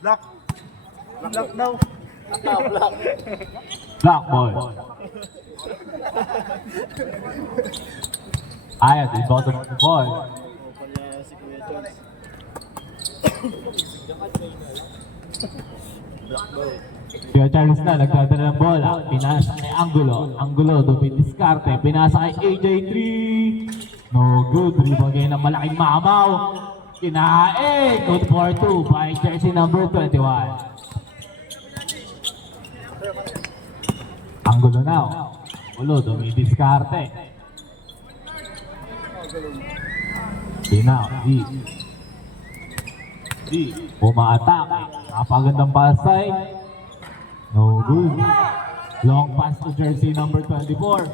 Block. Block daw. Block. Block ball. Ayan, di bottom of the ball. Pala si Kuya Charles. Block ball. Kuya Charles na, nagdadala ng bola. Pinasa kay Angulo. Angulo, dumidiskarte. Pinasa kay AJ3. No good. Rebound ngayon ng malaking mamaw. Kinain. Good for 2 by jersey number 21. Angulo now. Angulo, dumidiskarte. Now, D. Umaatake. Napagandang pasay. No good. Long pass to jersey number 24.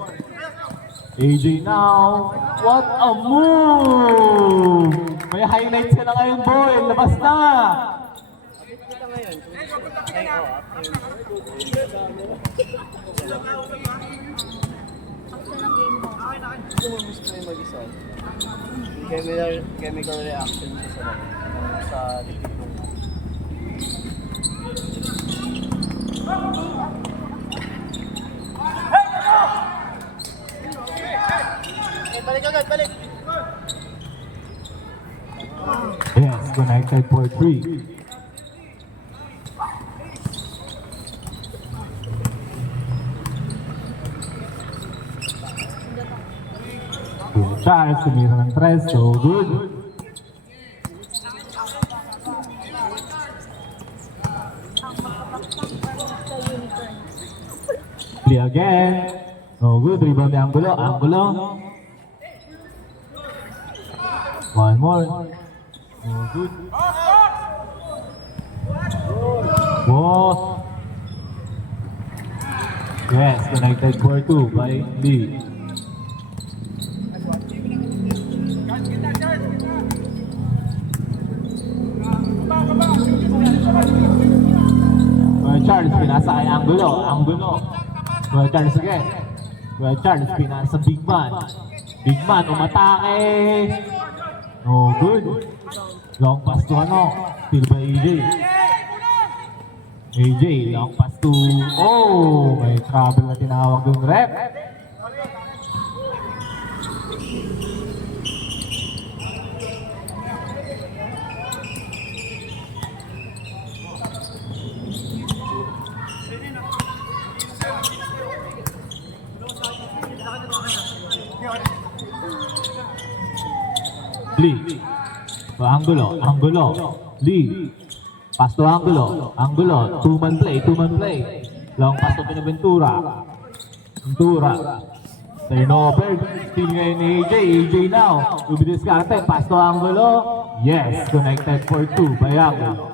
AJ now. What a move! May highlights ka na ngayon, boy. Labas na! Kita ngayon. Ay, Tumamos na yung mag-isa. Chemical reaction sa dikit ng balik agad, balik! Yes, connected for 3. Charles, tumira ng 3. So good. Play again. No good. Rebound ni Angulo. Angulo. One more. No good. Whoa. Yes, connected for 2 by Lee. Charles, pinasa kay Angulo. Angulo. Kuya Charles again. Kuya Charles, pinasa Big Man. Big Man, umatake. No good. Long pass to ano? Still by AJ. AJ, long pass to... Oh! May trouble na tinawag yung rep. Lee. Angulo. Angulo. Lee. Pass to Angulo. Angulo. Two-man play. Two-man play. Long pass to Pinaventura. Ventura. Turnover. Still ngayon ni AJ. AJ now. Ubidiskarte. Pass to Angulo. Yes. Connected for 2 by Angulo.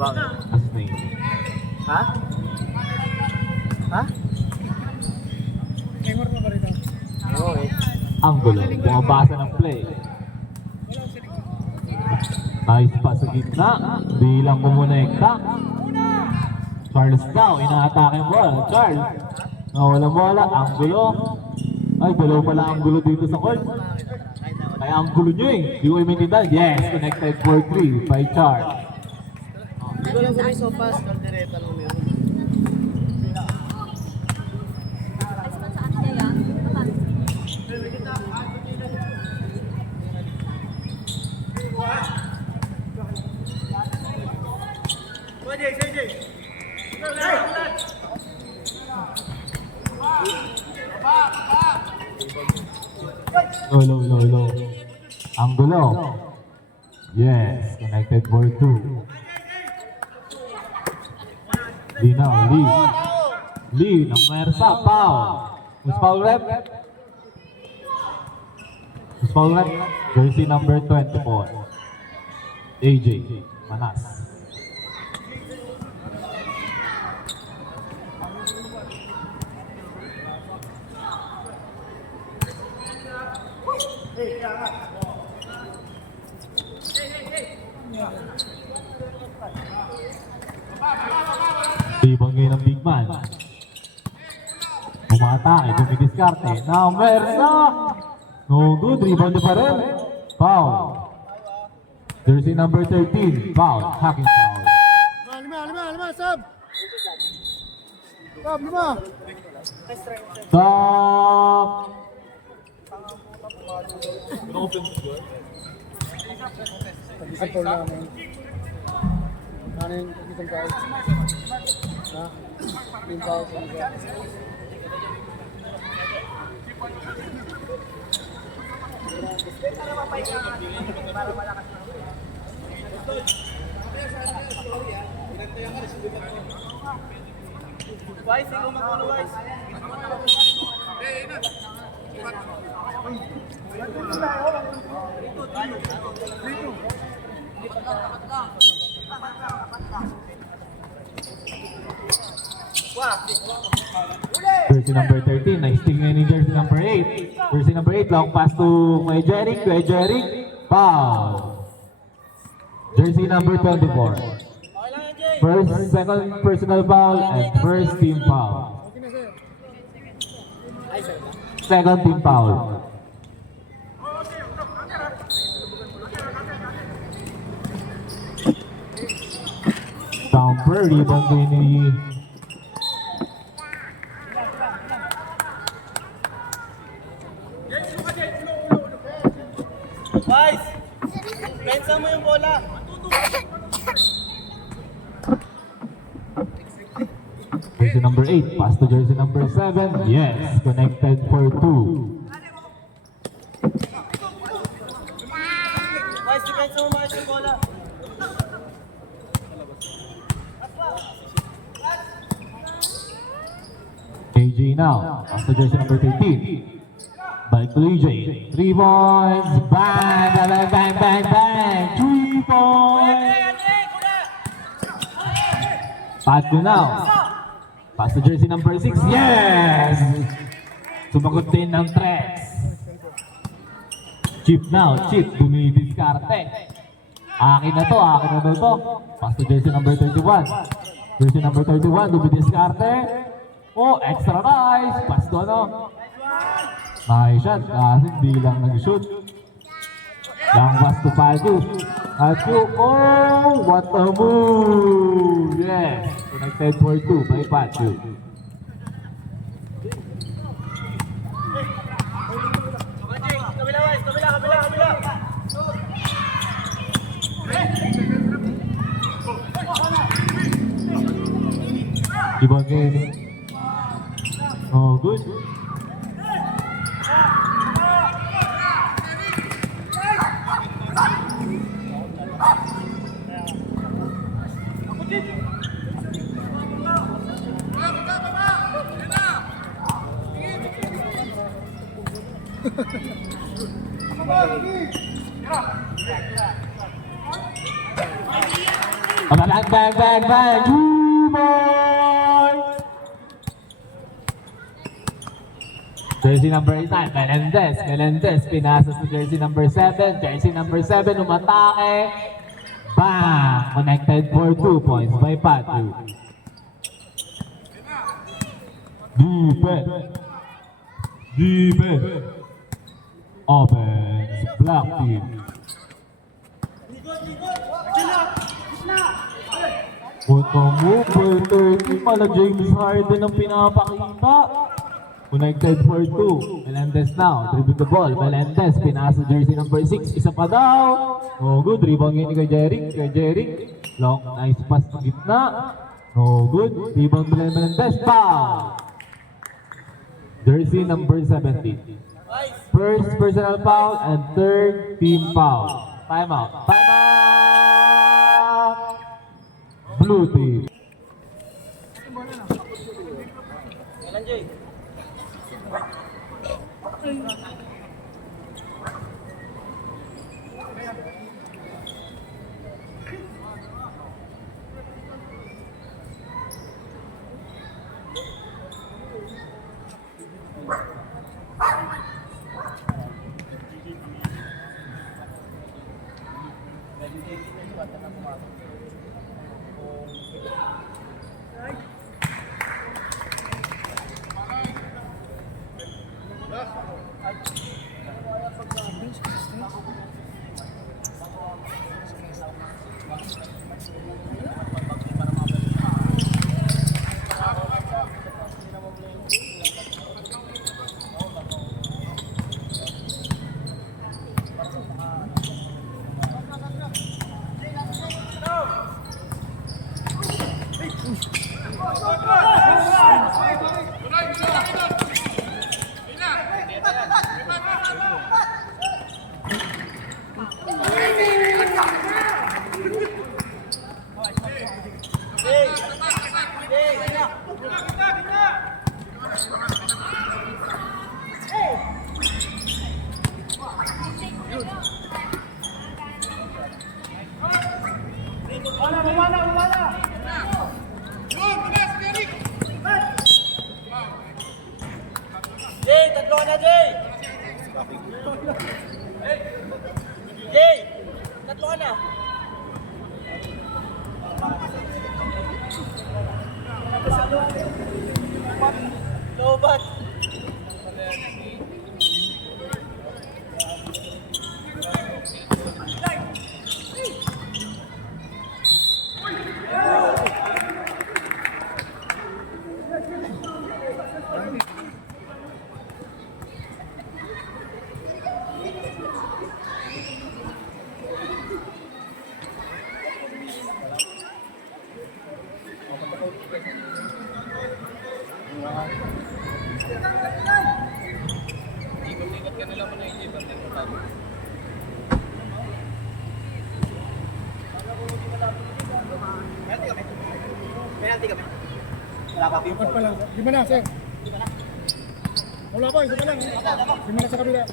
Bakit? As name. Ha? Ha? Oo eh. Angulo. Bumabasa ng play. Nice pa sa gitna. Bilang kumonekta. Charles daw. Inaatake mo. Charles. Nawalang bola. Angulo. Ay, dalawa pala Angulo dito sa court. Kaya Angulo nyo eh. Di ko imintindan. Yes, connected for 3 by Charles. Hindi ko lang kung may sopas. Kaldereta lang meron. Low. Angulo. Yes, connected for 2. Lee now, Lee. Lee, ng Mersa, foul. Who's foul rep? Who's foul rep? Jersey number 24. AJ, Manas. Ibang ngayon ng big man. Umatake, dumidiskarte. Now, Mersa! No good, rebound pa rin. Foul. Jersey number 13, foul. Hacking foul. Lima, sub! Sub, lima! Stop. Pag-isang namin. Ano yung isang tao? Ha? Yung tao sa mga. Wise, ikaw mag-ulo, Wise. Jersey number 13, nice steal ngayon ni jersey number 8. Jersey number 8, long pass to Kuya Jeric, foul. Jersey number 24. First, second personal foul, and first team foul. Okay na, sir. Second team foul. Jumper, rebound din ni Wise! Pensa mo yung bola. jersey number 8, pass to jersey number 7. Yes, connected for 2. Wise, pensa mo Wise yung bola. AJ now, pass to jersey number 13. Balik to AJ. 3 points, bang, bang, bang, bang, bang. 3 points. Pato now. Pass to jersey number 6. Yes! Sumagot din ng threats. Chip now, Chip, dumidiskarte. Akin na to. Pass to jersey number 31. Jersey number 31, dumidiskarte. Oh, extra nice. Pass to ano. Nice shot, kasi hindi lang nag-shoot. Long pass to Padu. Oh, what a move! Yes, connected for 2 by Padu. Kabila, Wise, kabila. Ibang game. Oh, good. Bang. 2 points. Jersey number 9, Melendez, pinasa sa jersey number 7. Jersey number 7, umatake. Bang! Connected for 2 points by Patu. Defense. Offense, black team. Punto move, 30 pala James Harden ang pinapakita. Connected for 2. Melendez now, dribble the ball. Melendez, pinasa jersey number 6. Isa pa daw. Oh, good. Rebound ngayon ni Kay Jeric. Long, nice pass sa gitna. Oh, good. Rebound Melendez. Foul! Jersey number 17. First personal foul and third team foul. Timeout. Blue team. Kailan, Jay? tatlo na, Jay! Jay! Tatlo ka na! Lobat! Penalty kami. Wala pa. Dapat pa lang. Di ba na, sir? Wala pa, isa pa lang. Di ba na sa kabila?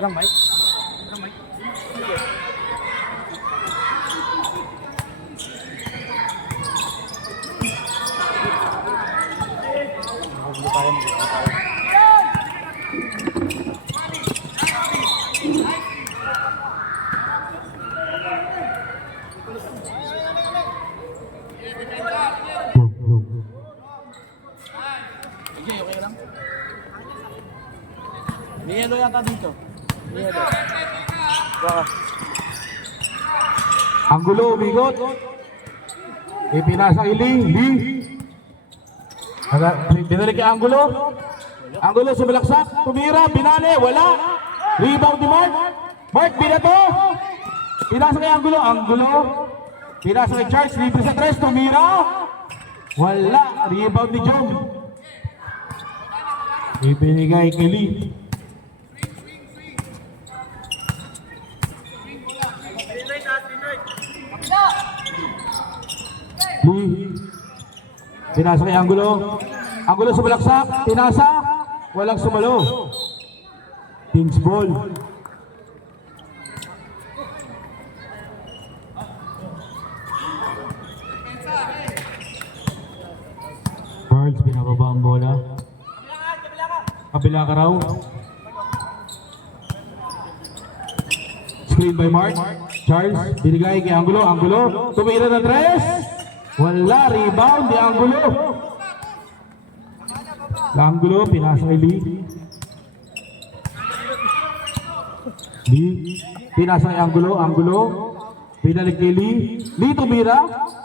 Walang mic? Walang mic? May yellow yata dito. May yellow. Baka. Anggulo, umigot. Ipinasa kay Lee. Dinalik kay Anggulo. Anggulo sumalaksak. Tumira, binale, wala. Rebound ni Mark. Mark, binato. Pinasa kay Anggulo. Pinasa kay Charles. Libre sa tres. Tumira. Wala. Rebound ni Jom. Ibinigay kay Lee. Lee. Pinasa kay Anggulo. Anggulo sumalaksak. Pinasa. Walang sumalo. Kings ball. Carls, pinababa ang bola. Kabila ka raw. Screen by Mark. Charles, binigay kay Anggulo. Anggulo, tumira na tres. Wala, rebound di Anggulo. Anggulo, pinasa kay Lee. Lee, pinasa kay Anggulo. Anggulo, pinalik kay Lee. Lee, tumira.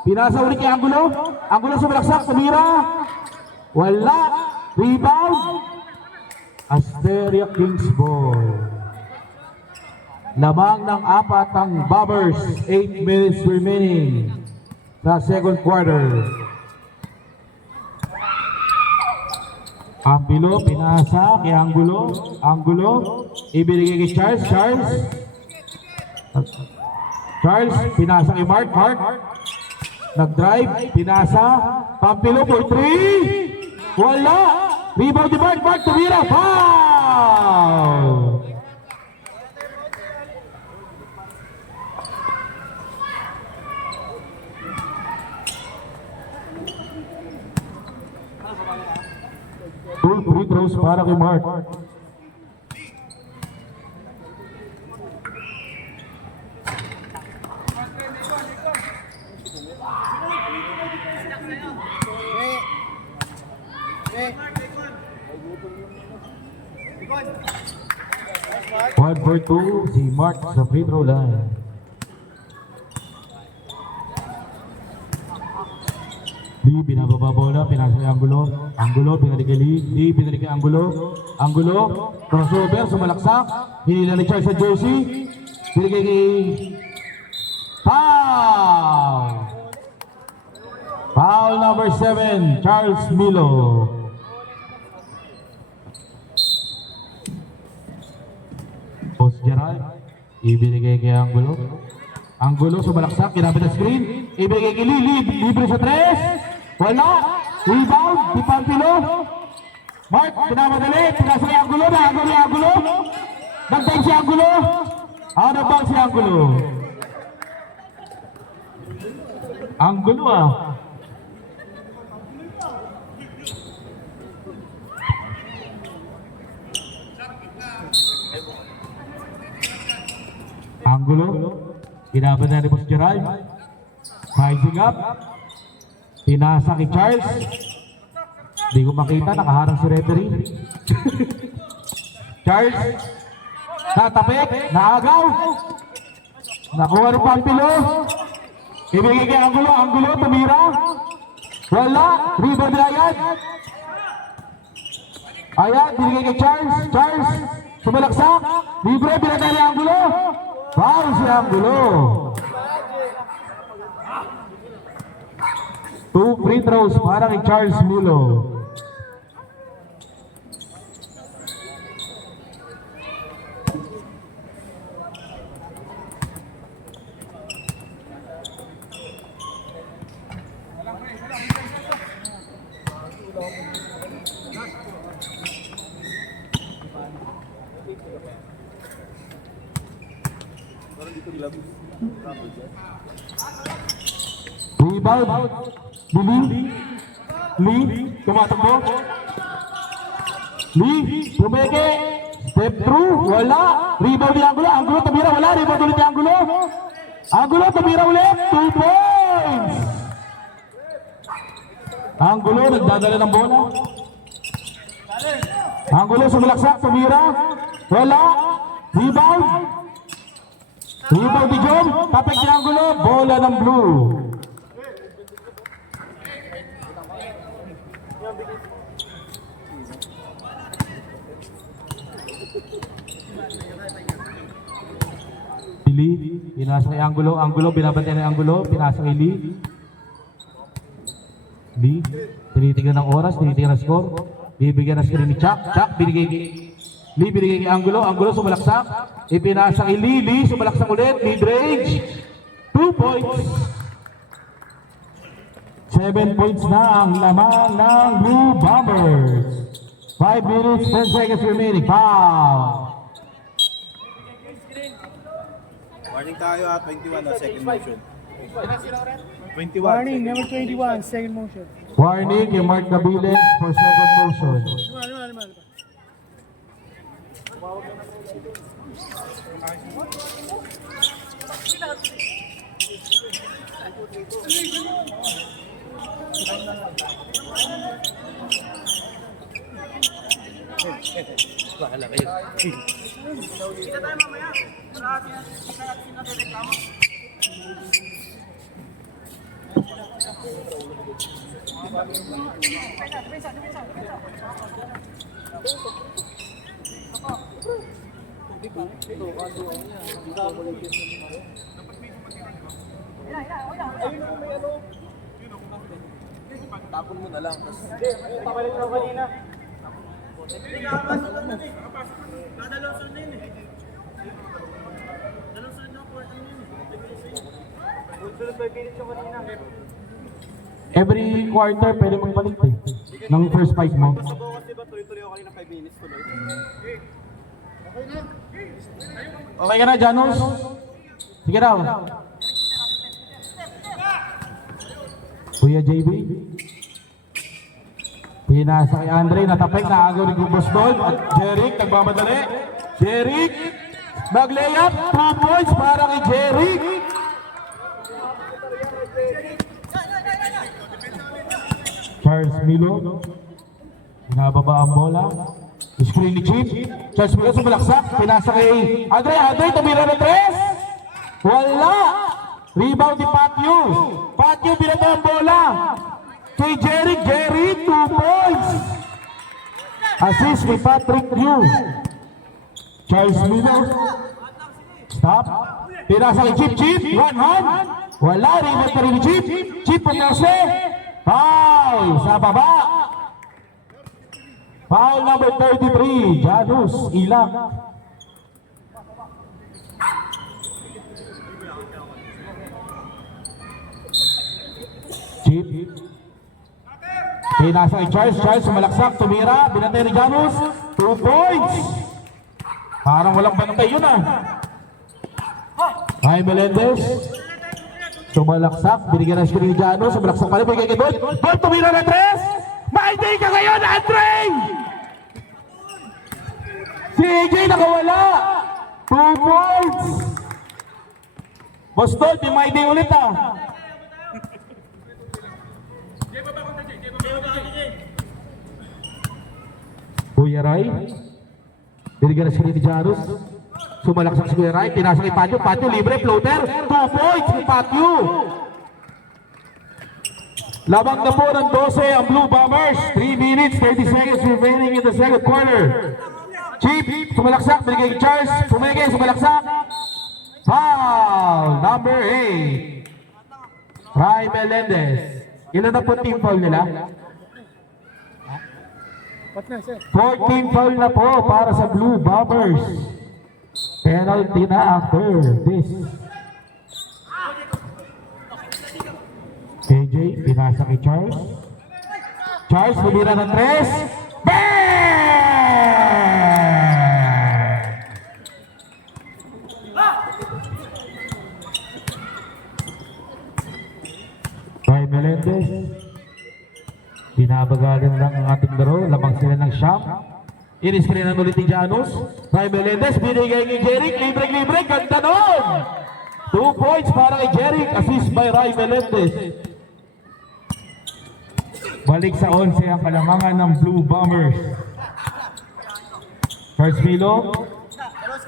Pinasa ulit kay Anggulo. Anggulo sumalaksak, tumira. Wala, rebound. Asteria Kings ball. Lamang ng apat ang Bobbers. 8 minutes remaining sa second quarter. Anggulo, pinasa kay Anggulo. Anggulo, ibinigay kay Charles. Charles, pinasa kay Mark. Nag-drive, pinasa. Pampilo for 3. Wala. Rebound ni Mark. Tumira. Foul. Two free throws para kay Mark. 1 for 2, si Mark sa free throw line. Lee, binababa bola, pinasa kay Angulo. Angulo, binalik kay Lee. Lee, binalik kay Angulo. Angulo, crossover, sumalaksak. Hinila ni Charles sa jersey. Binigay kay... Foul! Foul number 7, Charles Milo. Post Gerald, ibinigay kay Angulo. Angulo, sumalaksak, ginamit ang screen. Ibigay kay Lee, libre sa 3. Wala. Rebound, di Pampilo. Mark, pinamadali. Pinasa kay Angulo, naagol ni Angulo. Nagtag si Angulo. Out of bounds si Angulo. Angulo ah. Angulo. Ginamit na ni Boss Gerald. Rising up. Pinasa kay Charles. Hindi ko makita, nakaharang si referee. Charles. Natapik, naagaw. Nakuha ng Pampilo. Ibigay kay Angulo, Angulo, tumira. Wala, rebound na Ayad. Ayad, binigay kay Charles. Charles, sumalaksak. Libre, binagay ni Angulo. Foul si Angulo. 2 free throws para kay Charles Milo. Rebound. Lee, tumatakbo. Lee, pumeke. Step through, wala. Rebound ni Angulo, Angulo tumira, wala. Rebound ulit ni Angulo. Angulo tumira ulit, 2 points. Angulo, nagdadala ng bola. Angulo, sumalaksak, tumira. Wala. Rebound. Rebound ni John, tapik ni Angulo, bola ng blue. Lee, pinasa kay Angulo, Angulo, binabantay ng Angulo, pinasa kay Lee. Lee, tinitingnan ng oras, tinitingnan ng score, bibigyan ng screen ni Chuck, Chuck, binigay kay Lee, binigay kay Angulo, Angulo sumalaksak, ipinasa kay Lee, Lee sumalaksak ulit, mid-range, 2 points. 7 points na ang laman ng Blue Bombers. 5 minutes, 10 seconds remaining. Foul! Warning tayo at 21 na second motion. 21. Warning, number 21, second motion. Warning kay Mark Gabiles for second motion. Lima. Bahala kayo. Kita tayo mamaya. Sa sinareklamo. Tapon mo na lang. Pabalik na kanina. Hindi nakapasok lang natin. Dadalawang sunod na yun eh. Dalawang sunod na ako yun eh. Sunod 5 minutes yung kanina. Every quarter pwede magpalit eh. Ng first 5 mo. Sa bukas diba tuloy-tuloy ako kanina 5 minutes tuloy. Okay ka na, Janos? Sige raw. Kuya JB. Pinasa kay Andre, natapik na agaw ni Boss Bold. At Jeric, nagmamadali. Jeric, mag-layup. 2 points para kay Jeric. Charles Milo. Binababa ang bola. Screen ni Chip. Charles Miguel sumalaksak. Pinasa kay Andre. Andre, tumira ng 3. Wala. Rebound ni Patio. Patio binata ang bola. Kay Jerry. Jerry, 2 points. Assist ni Patrick Liu. Charles Miguel. Stop. Pinasa kay Chip. Chip. One hand. Wala. Rebound pa rin ni Chip. Chip Ponce. Foul sa baba. Foul number 33. Janus Ilang. Chip. Pinasa kay Charles. Charles sumalaksak. Tumira. Binantay ni Janus. 2 points. Parang walang bantay yun ah. Ay Melendez. Sumalaksak. Binigyan ng screen ni Janus. Sumalaksak pa rin. Binigyan kay Don. Don tumira ng 3. Maintay ka ngayon, Andre! Si AJ nakawala. 2 points. Boss Don, may ulit ah. Kuya Ray. Binigyan ng screen ni Janus. Sumalaksak si Kuya Ray. Pinasa kay Patio. Patio libre. Floater. 2 points kay Patio. Labang na po ng 12 ang Blue Bombers. 3 minutes, 30 seconds remaining in the second quarter. Chip, sumalaksak, binigay kay Charles. Sumigay, sumalaksak. Foul, number 8. Ray Melendez. Ilan na po team foul nila? Pat na, sir. 14 foul na po para sa Blue Bombers. Penalty na after this. KJ, pinasa kay Charles. Charles, lumira ng 3. Bang! Ray Melendez. Binabagalan lang ang ating laro. Lamang sila ng siyam. Iniskrinan ulit ni Janus. Ray Melendez, binigay kay Jeric. Libre. Ganda nun! 2 points para kay Jeric. Assist by Ray Melendez. Balik sa 11 ang kalamangan ng Blue Bombers. Charles Milo.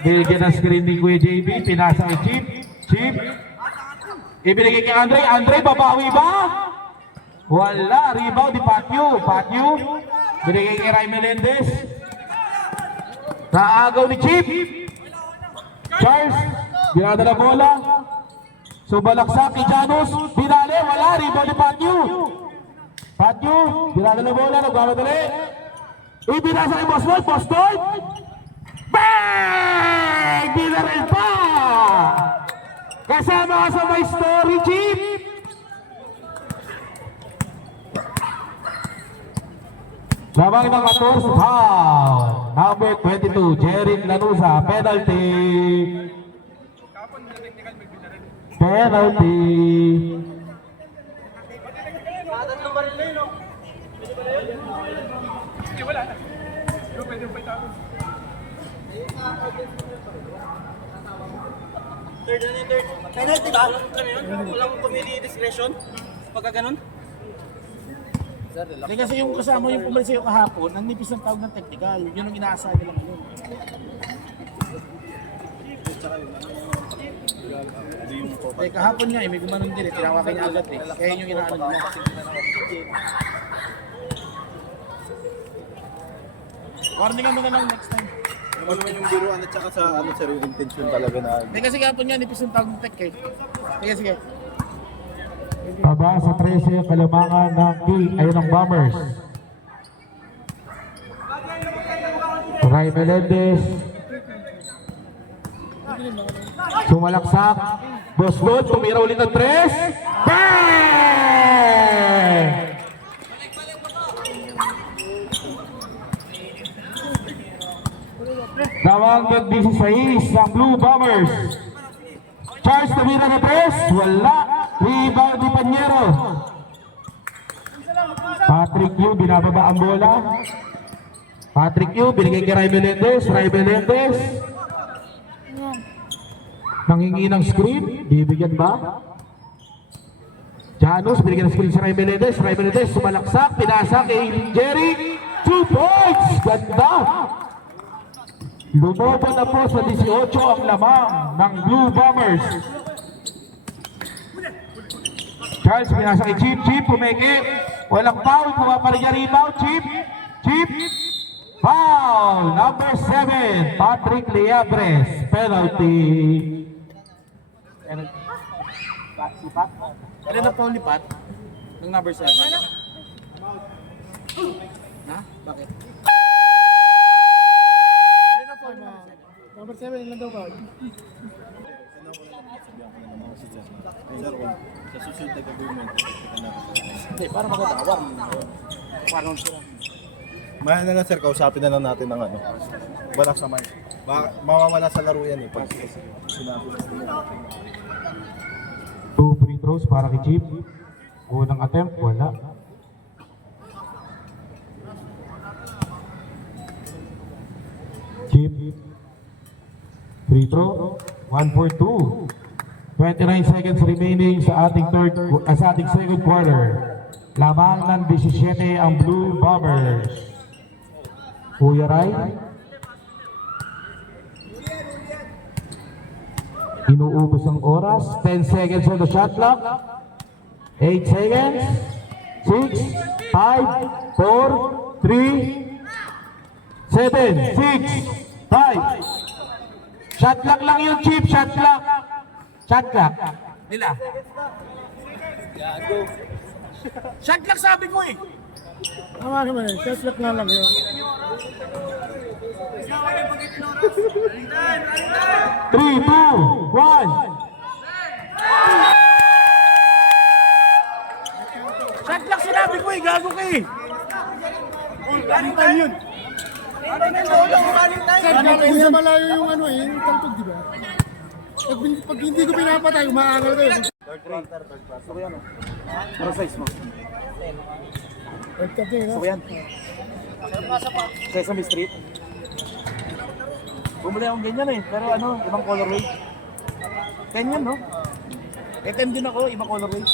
Binigyan ng screen ni Kuya JB. Pinasa kay Chip. Chip. Ibinigay kay Andre. Andre, babawi ba? Wala. Rebound ni Patio. Patio. Binigay kay Ray Melendez. Naagaw ni Chip. Charles. Ginada na bola. Subalaksak kay Janus. Binali. Wala. Rebound ni Patio. Patio, binala na bola, nagmamadali. Ibinasa kay Boss Lloyd. Bang! Binaril pa! Kasama ka sa my story, Chip! Labang ng 14, foul. Number 22, Jeric Lanusa, penalty. Penalty. Penalty ba? Walang pumili discretion? Pagka ganun? Hindi kasi yung kasama yung pumalit sa'yo kahapon, ang nipis ng tawag ng technical. Yun ang inaasahan nila ngayon. Kahapon nga may gumanon din tinawakan niya agad Kaya yun yung inaano nila. Warning mo na lang next time. Ano naman yung biruan at saka sa sariling intention talaga na. Kasi kahapon nga nipis ng tawag ng tech Sige. Baba sa 13 ang kalamangan ng Bombers. Ray Melendez. Sumalaksak. Boss Lloyd, tumira ulit ng 3. Bang! Tawag ng 16 ang Blue Bombers. Charles tumira ng 3. Wala. Rebound ni Panyero. Patrick Yu, binababa ang bola. Patrick Yu, binigay kay Ray Melendez. Ray Melendez. Nanghingi ng screen. Bibigyan ba? Janus, binigyan ng screen si Ray Melendez. Ray Melendez, sumalaksak. Pinasa kay Jerry. 2 points. Ganda. Lumobo na po sa 18 ang lamang ng Blue Bombers. Charles, pinasa kay Chip. Chip, pumeke. Walang foul. Kuha pa rin niya rebound. Chip. Chip. Foul. Number 7. Patrick Liabres. Penalty. Kailan na pa ulipat? Ng number 7. Na? Bakit? Number 7, ilan daw ba? Sir, sa susunod na government. Hindi, para magkatawar. Paano sila? Maya na lang sir, kausapin na lang natin ng ano. Balak sa may. Mawawala sa laro yan eh. Pag sinabi na. 2 free throws para kay Chip. Unang attempt, wala. Chip. Free throw. 1 for 2. 29 seconds remaining sa ating second quarter. Lamang ng 17 ang Blue Bombers. Kuya Ray. Inuubos ang oras. 10 seconds on the shot clock. 8 seconds. 6, 5, 4, 3, 7, 6, 5. Shot clock lang yung Chip. Shot clock. Shot clock. Nila. Shot clock sabi ko eh. Tama naman eh, shot clock na lang yun. 3, 2, 1. Shot clock sinabi ko eh, gago ka eh. Galing tayo yun. Sabi ko sa malayo yung ano eh, yung talpog, di ba? Pag hindi ko pinapatay, umaangal ko yun. Ano size mo? Nagtag yun, Gusto ko yan. Sesame Street. Bumili akong ganyan eh, pero ano, ibang colorway. Ganyan no? FM din ako, ibang colorway.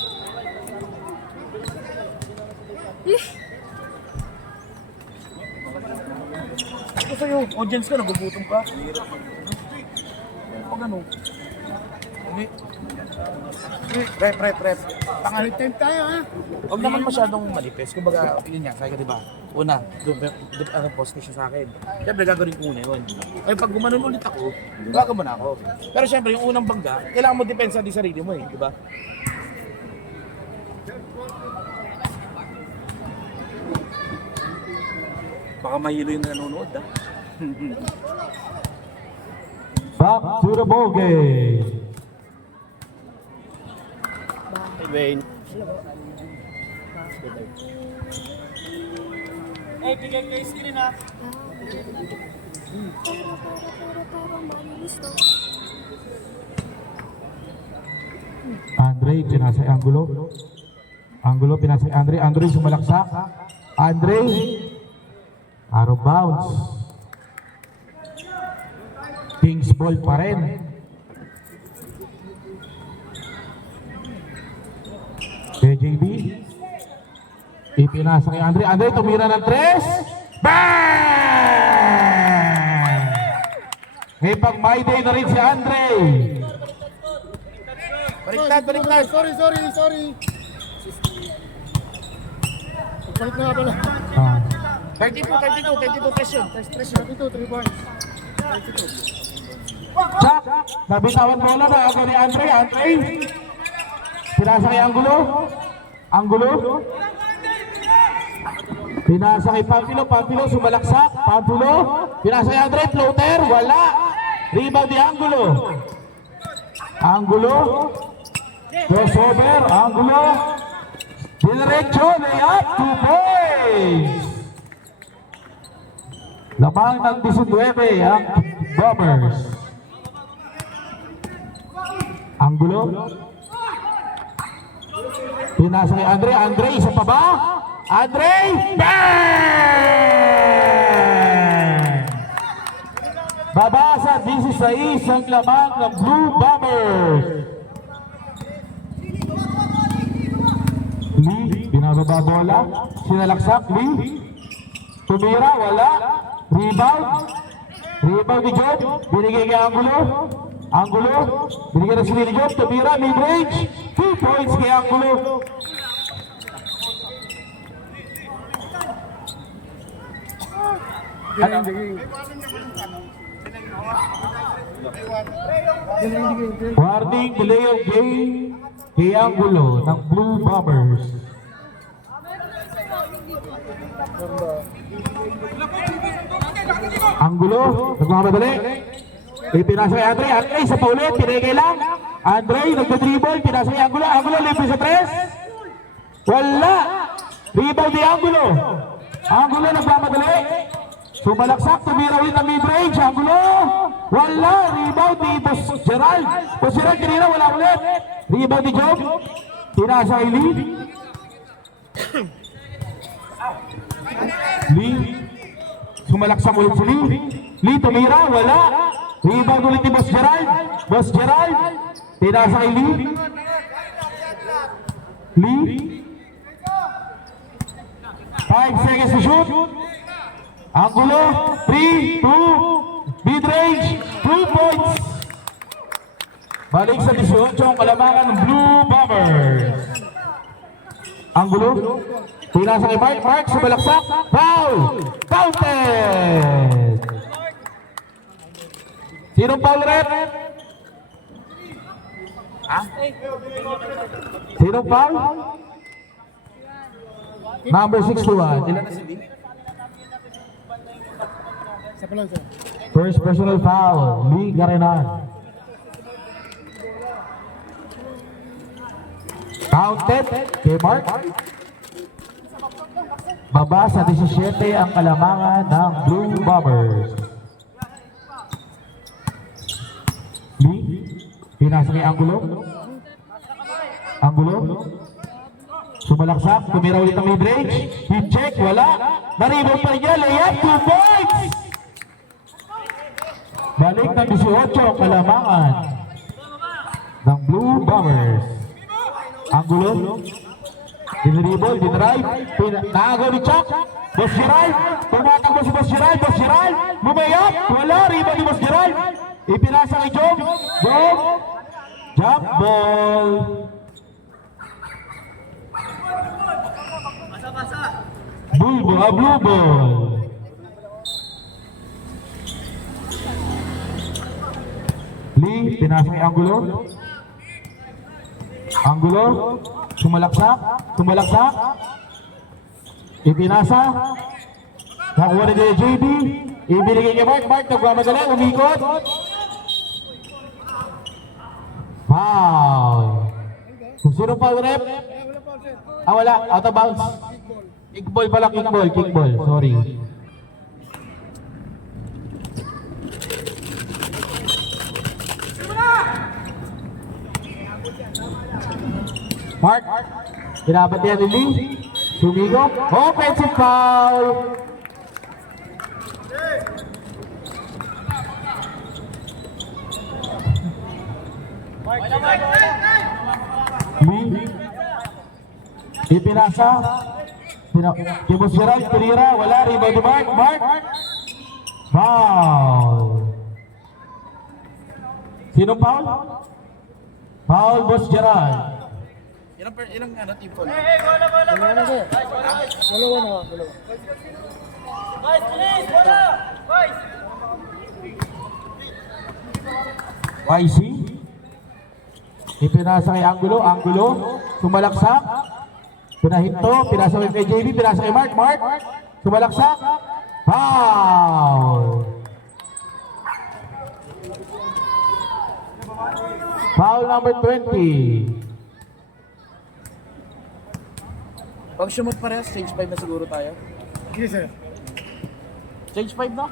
Ito sa'yo, audience ka, nagugutom ka. Pag ano? Hindi. Rep. Tangal time tayo ha. Huwag naman masyadong malipis. Kumbaga, yun nga, sabi ko diba, una, ano, post siya sa akin. Siyempre, gagawin ko una yun. Ay, pag gumanon ulit ako, gagawin mo na ako. Pero siyempre, yung unang bangga, kailangan mo depensa di sarili mo eh, di ba? Baka mahilo yung nanonood ah. Back to the ball game. Eh, bigay ko yung screen ah. Andre, pinasa Angulo. Angulo, pinasa Andre. Andre, sumalaksak. Andre. Out of bounds. Kings ball pa rin. KJB. Ipinasa kay Andre. Andre, tumira ng 3. Bang! May pang my day na rin si Andre. Baliktad. Sorry. Palit na nga pala. 32 presyon. 32, 3 points. Chuck, nabitawan bola na ako ni Andre. Andre. Pinasa kay Angulo. Pinasa kay Pamphilo, sumalaksak. Pamphilo, pinasa kay Andre, floater, wala. Rebound ni Angulo. Crossover, Angulo. Diretso, layup, 2 points. Lamang ng 19 ang Bombers. Angulo. Pinasa kay Andre, isa pa ba? Andre, bang! Babasa 16 ang lamang ng Blue Bombers. Lee, binababa bola. Sinalaksak, Lee. Tumira, wala. Rebound. Rebound ni Job. Binigay kay Angulo. Angulo. Binigay na sila ni Job. Tumira. Mid-range. 2 points kay Angulo. Warning, delay of game kay Angulo ng Blue Bombers. Angulo, nagmamadali. Pinasa kay Andre, Andre sa paulit, pinigay lang. Andre, nagdadribble, pinasa kay Angulo, Angulo, libre sa 3. Wala! Rebound ni Angulo. Angulo nagmamadali. Sumalaksak, tumira ulit ang mid-range. Angulo! Wala! Rebound ni Boss Gerald. Boss Gerald, kanina wala ulit. Rebound ni Job. Pinasa kay Lee. Lee. Sumalaksak ulit si Lee. Lee, tumira. Wala. Rebound ulit ni Boss Gerald. Boss Gerald. Pinasa kay Lee. Lee. 5 seconds to shoot. Angulo, 3, 2, mid-range, 2 points. Balik sa 18 ang kalamangan ng Blue Bombers. Angulo, pinasa kay Mark, Mark, sumalaksak, foul, counted. Sinong foul rep? Sinong foul? Number 61. Ilan na si Lee? Isa pa lang sir. First personal foul, Lee Garenan. Counted kay Mark. Baba sa 17 ang kalamangan ng Blue Bombers. Lee, pinasa kay Angulo. Angulo. Sumalaksak, tumira ulit ang mid-range. Hit check, wala. Naribot pa rin niya, layup, 2 points! Balik ng 18 ang kalamangan ng Blue Bombers. Angulo. Dinribble, dinrive. Nakagaw ni Chuck. Boss Gerald. Tumatakbo si Boss Gerald. Boss Gerald. Bumayap. Wala. Rebound ni Boss Gerald. Ipinasa kay Job. Job. Jump ball. Blue ball. Lee, pinasa kay Angulo. Angulo, sumalaksak, sumalaksak. Ipinasa. Nakuha ni JB. Ibinigay kay Mark, Mark, nagmamadali, umikot. Foul. Kung sino foul rep? Wala, out of bounds. Kickball pala, kickball, kickball. Sorry. Mark, kinabat niya ni Lee. Sumigo. Offensive foul. Lee. Ipinasa. Kibos Gerald, Pereira. Wala. Rebound ni Mark. Mark. Foul. Sinong foul? Foul, Boss Gerald. Ilang team foul? Dalawa na sir. Dalawa na. YC. Ipinasa kay Angulo. Angulo. Sumalaksak. Pinahinto. Pinasa kay JB. Pinasa kay Mark. Mark. Sumalaksak. Foul. Foul number 20. Pag sumot parehas, stage 5 na siguro tayo. Sige sir. Stage 5 na?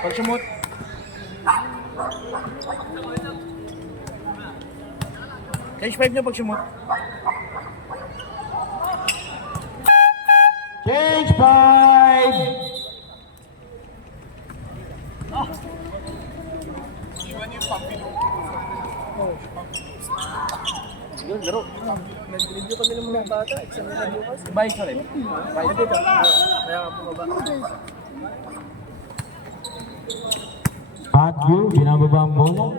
Pag sumot. Stage 5 nyo pag sumot. Change 5. Yun, laro. Nag-review kami ng mga bata. Exam na bukas. Bye ka rin. Bye. Kaya nga bumaba. Patio, binababa ang bola.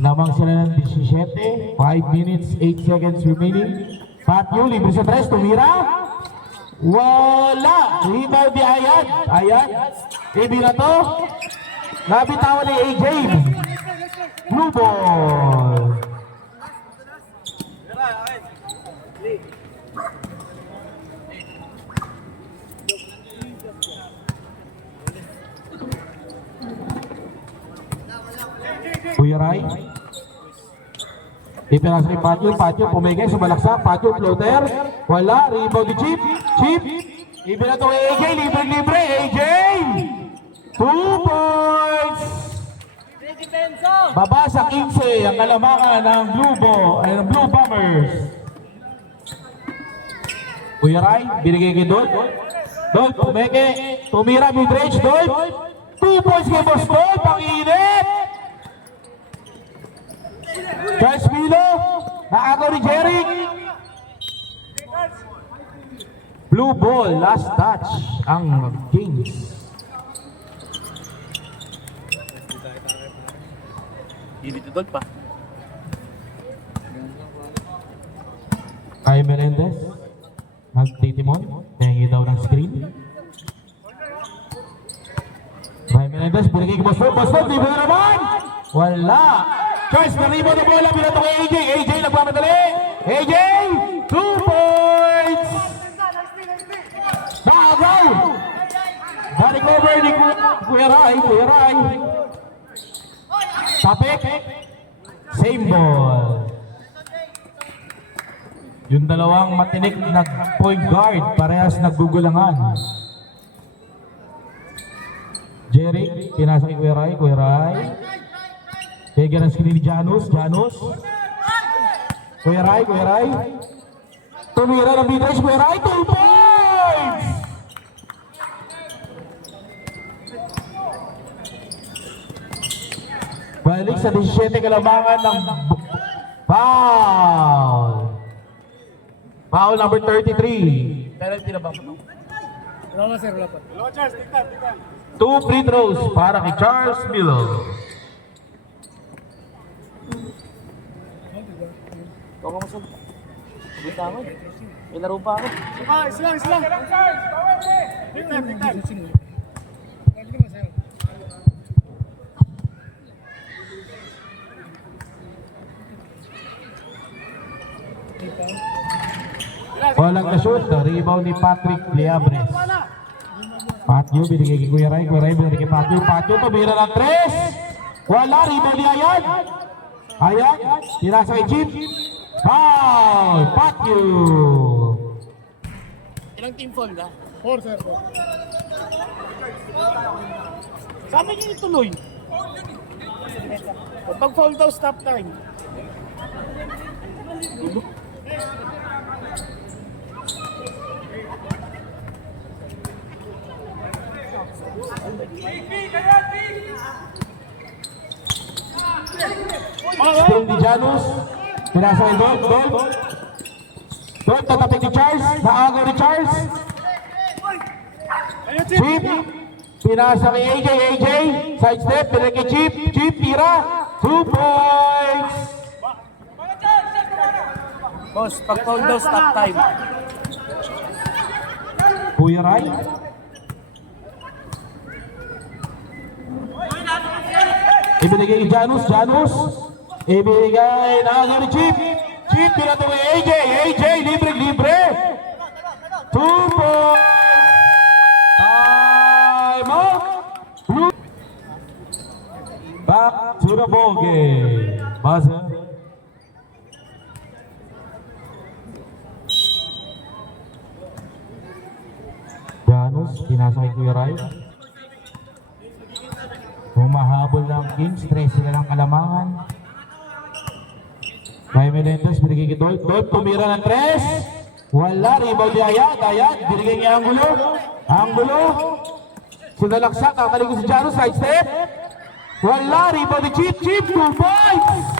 Lamang sila ng 17. 5 minutes, 8 seconds remaining. Patio, libre sa tres, tumira. Wala! Rebound ni Ayad. Ayad. Ibira to. Nabitawan ni AJ. Blue ball. Kuya Rai. Ipiras ni Patio. Patio pumigay, sumalaksak. Patio floater. Wala. Rebound ni Chip. Chip. Ibira to kay AJ. Libre. AJ. 2 points. Baba sa 15 ang kalamangan ng Blue Bombers. Kuya Rai, binigay kay Dol. Dol, pumeke. Tumira mid-range, Dol. 2 points kay Boss Dol. Pang-init. Charles Milo. Nakagaw ni Jeric. Blue ball, last touch ang Kings. Hindi tutol pa. Ay Melendez. Nagtitimon. Tengi daw ng screen. Ay Melendez, binigay kay Boss Dol. Boss Dol, di ba naman? Wala. Charles, naribo na bola, binato kay AJ. AJ, nagmamadali. AJ, 2 points. Nakagaw. Balik over ni Kuya Rai. Tapik. Same ball. Yung dalawang matinik na point guard, parehas naggugulangan. Jerry, pinasa kay Kuya Rai. Kaya ng screen ni Janus. Kuya Rai. Tumira ng mid-range, Kuya Rai, 2 points! Balik sa 17 kalamangan ng foul. Foul number 33. Penalty na ba? Wala na sir, wala pa. 2 free throws para kay Charles Milo. Ikaw ka masog. Pagkita ako. May laro pa ako. Islang. Walang na-shoot. Rebound ni Patrick Liabres. Patio, binigay kay Kuya Rai, binigay kay Patio. Patio, tumira ng 3. Wala, rebound ni Ayad. Tinasa kay Chip. Foul, Patio. Ilang team foul ka? 4 sir, 4. Sabi niyo ituloy. Pag foul daw, stop time. Spring ni Janus. Pinasa kay Dol. Dol, tatapik ni Charles. Naagaw ni Charles. Chip. Pinasa kay AJ. Side step. Pinag kay Chip. Tira. 2 points. Boss, pag foul daw, stop time. Kuya Rai. Ibinigay kay Janus. Ibinigay na ni Chip. Pinato kay AJ, libre. 2 points. Time out. Back to the ball game. Buzzer. Janus, pinasa kay Kuya Rai. Humahabol ng Kings, 3 sila ng kalamangan. May Melendez, binigay kay Dol. Tumira ng 3. Wala, rebound ni Ayad, binigay niya Angulo. Sinalaksak, kakalikot si Janus, side step. Wala, rebound ni Chip, 2 points.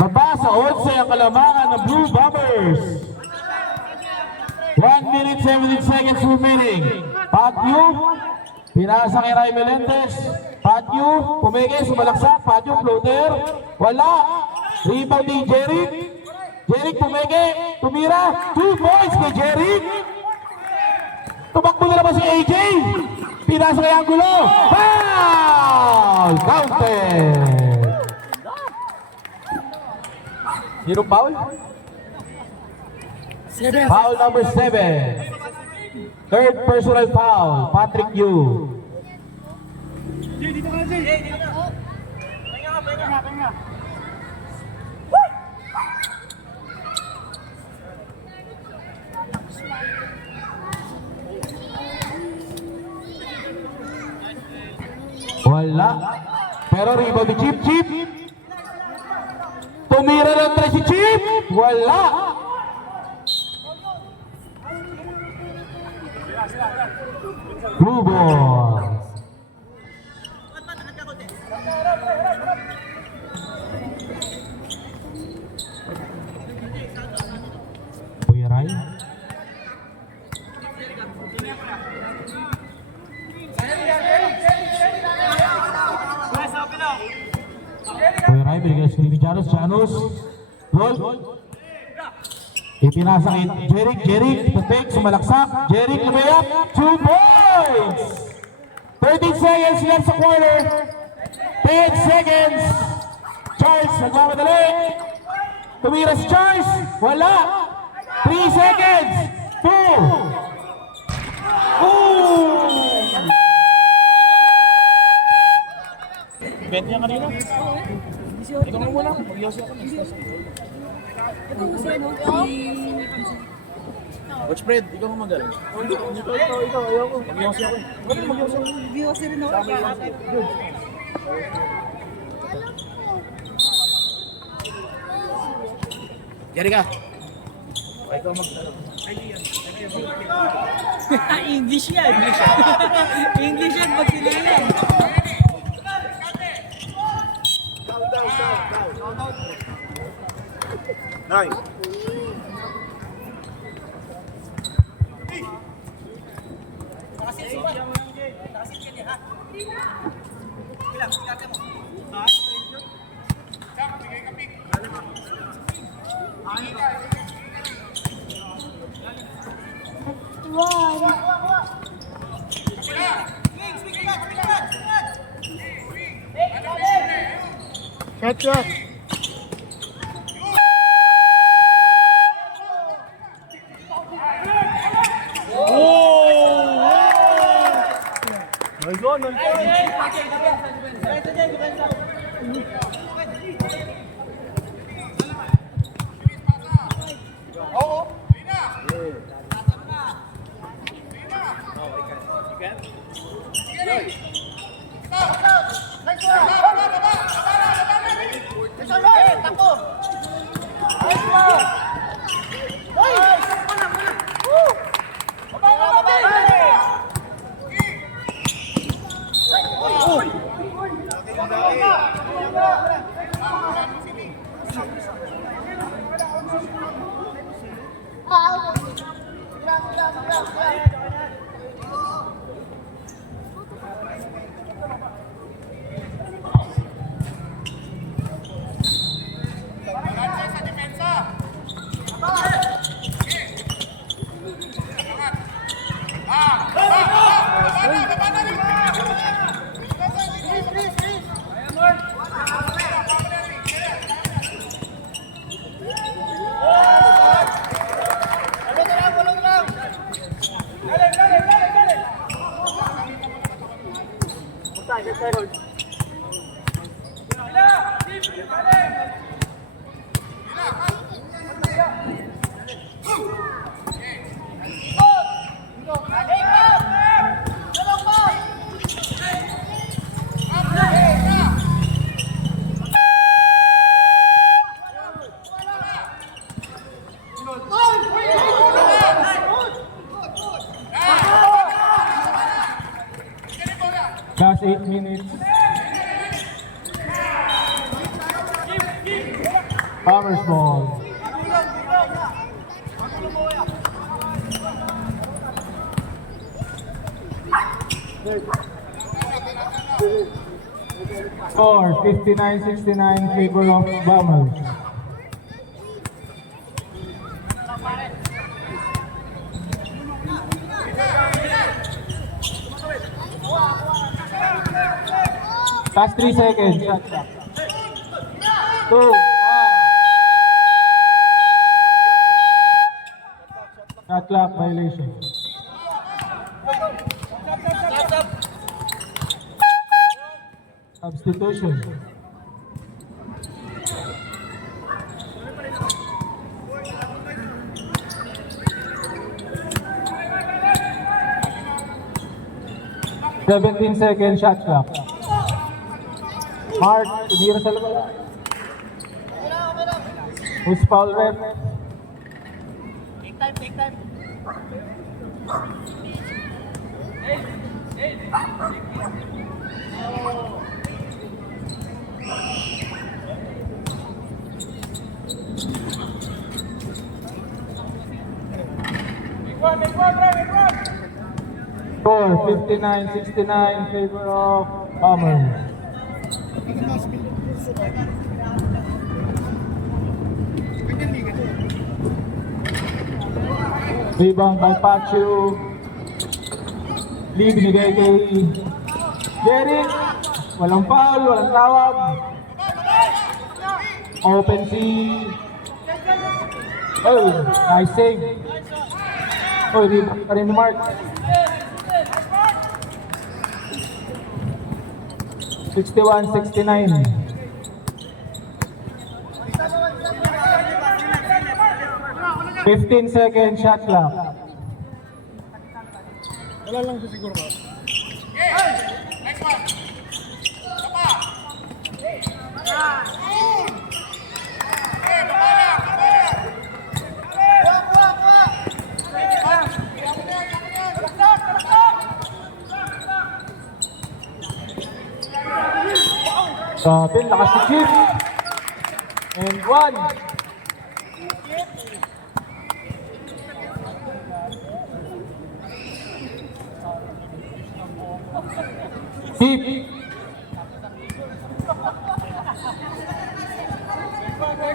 Baba sa 11 ang kalamangan ng Blue Bombers. 1 minute, 17 seconds remaining. Patio. Pinasa kay Ray Melendez. Patyu, pumigay, sumalaksak. Patyu, floater. Wala. Rebound ni Jeric. Jeric pumigay. Tumira. 2 points kay Jeric. Tumakbo na naman si AJ. Pinasa kay Angulo. Foul! Counted. Zero foul? Foul number 7. Third personal foul, Patrick Yu. Wala. Pero rebound ni Chip. Tumira ng 3 si Chip. Wala. Blue ball. Kuya Ray. Kuya Ray, binigyan sa ni Janos. Roll. Ipinasa kay Jeric, pag-fake, sumalaksak. Jeric, lumayap, 2 points! 13 seconds left sa quarter. 10 seconds. Charles, nagmamadali. Tumira si Charles, wala. 3 seconds. 2. Bet niya kanina. Ikaw na muna. Mag-yosi ako. Ito kasi ano, Coach Fred, ikaw ang magaling. Ikaw. Ayoko. Mag-yosi ako. Mag-yosi ako. Viewers rin ako. Yari ka. Ikaw mag... English yan. English yan pag sila yan. Nice. Shot. Just 8 minutes. Power ball. Score 59-69 favor of Bombers. Last 3 seconds. Shot clock. 2, 1. Shot clock violation. Substitution. Seventeen second shot clock. Mark, tumira sa labas. Who's foul ref? Take time, take time. Score 59-69 favor of Bombers. Rebound by Pachu. Lee binigay kay Derek. Walang foul, walang tawag. Open si... Oh, nice save. Oh, rebound pa rin ni Mark. 61-69. 15 second shot clock. Wala lang po siguro ba? Grabe, lakas si Chip. And 1. Chip.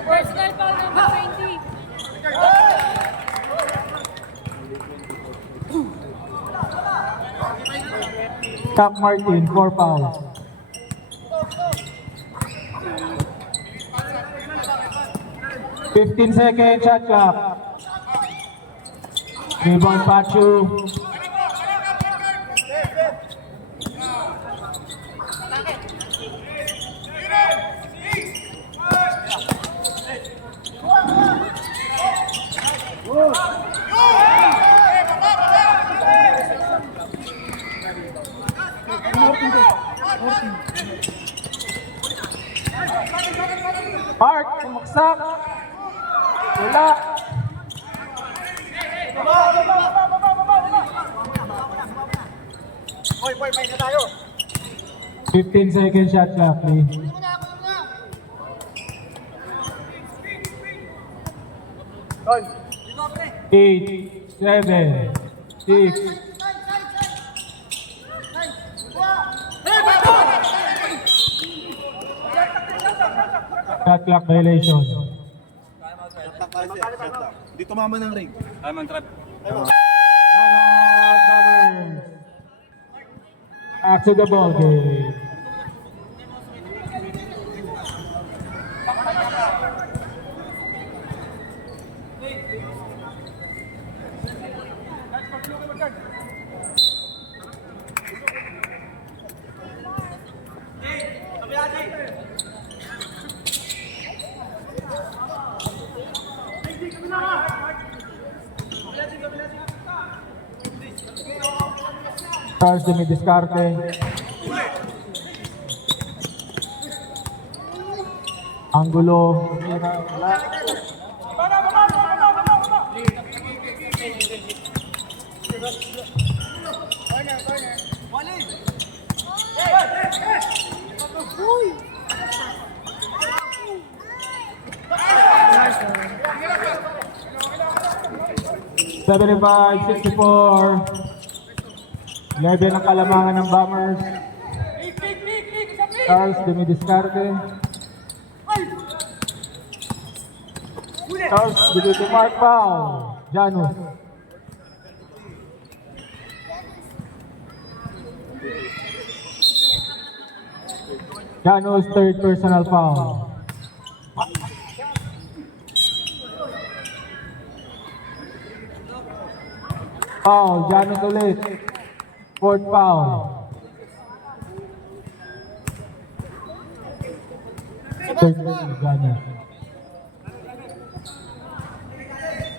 Personal foul number 20. Cap Martin, 4 fouls. Fifteen second shot clock. Rebound Pachu. Park, sumaksak. Wala. Boy, bye na tayo. 15 second shot clock, Lee. Eight, 7, 6. Shot clock violation. Hindi tumama ng ring. Back to the ball game. Charles de Midiscarte. Angulo. $75-64. 11 ang kalamangan ng Bombers. Charles dumidiscarte. Charles dito mark foul. Janus. Janus third personal foul. Foul, Janus ulit. Fourth foul. Third foul, Janus.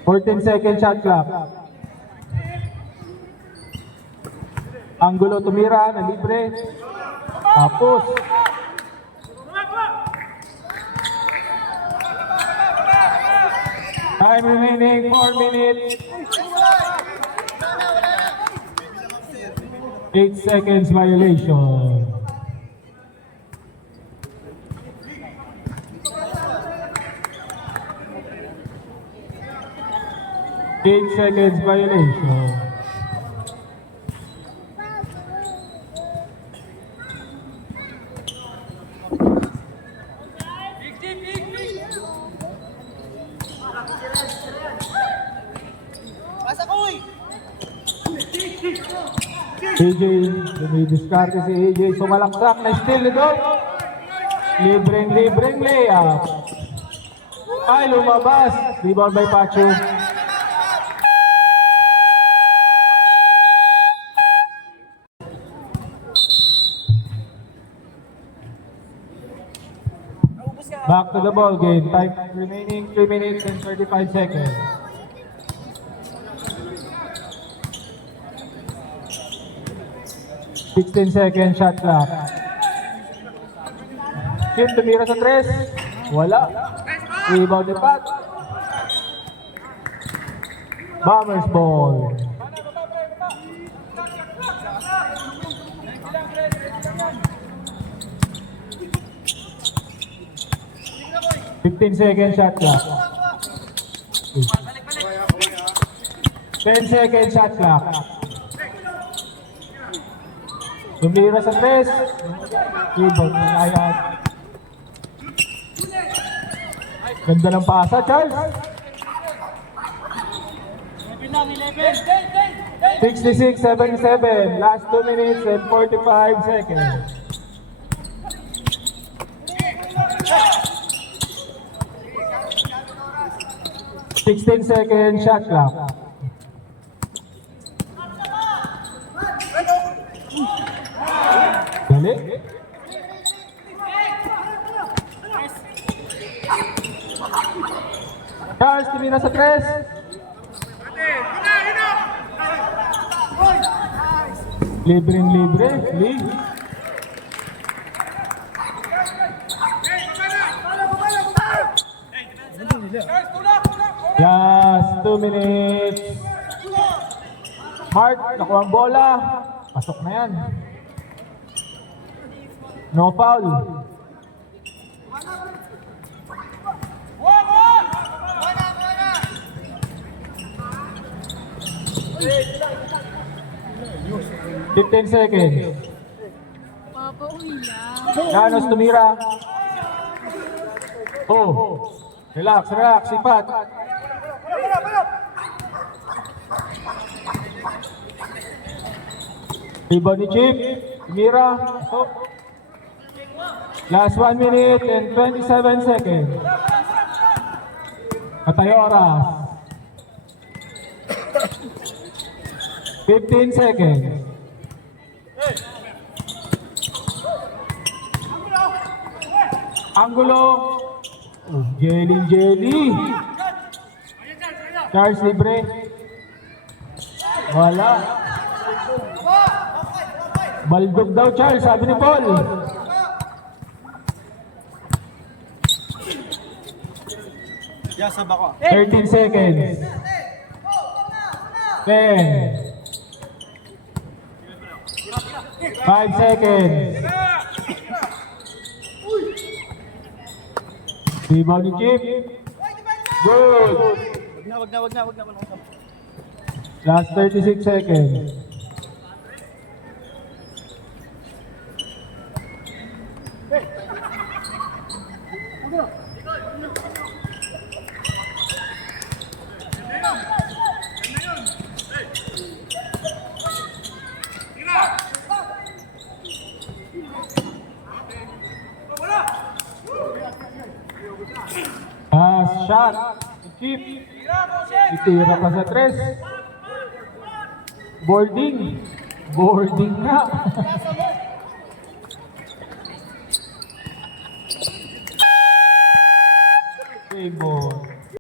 14-second shot clock. Angulo tumira, na libre. Tapos. Time remaining, 4 minutes. 8 seconds violation. Eight seconds violation. AJ, dumidiskarte si AJ, sumalaksak na steal ni Doc. Libreng layup. Ay, lumabas. Rebound by Pacho. Back to the ball game. Time remaining 3 minutes and 35 seconds. Second shot clock. Chip tumira sa tres. Wala. Rebound ni Pat. Bombers ball. Second shot clock. 10-second shot clock. Tumira sa tres. Rebound ni Ayat. Ganda ng pasa, Charles. 66-77. Last 2 minutes and 45 seconds. Second shot clock. Dali. Charles, tumira sa tres. Libre. Lee. Yes, 2 minutes. Hart, nakuha ang bola. Pasok na yan. No foul. Fifteen seconds. Janus tumira. Oh, relax, sipat. Rebound ni Chip. Tumira. Oh. Last 1 minute and 27 seconds. Patay oras. 15 seconds. Angulo. Oh, jelly. Charles libre. Wala. Baldog daw Charles, sabi ni Paul. Yasab ako. 13 seconds. 10. 5 seconds. Rebound ni Chip. Good. Wag na. Last 36 seconds. shot. Chip. Itira pa sa tres. Boarding. Boarding nga. Game ball.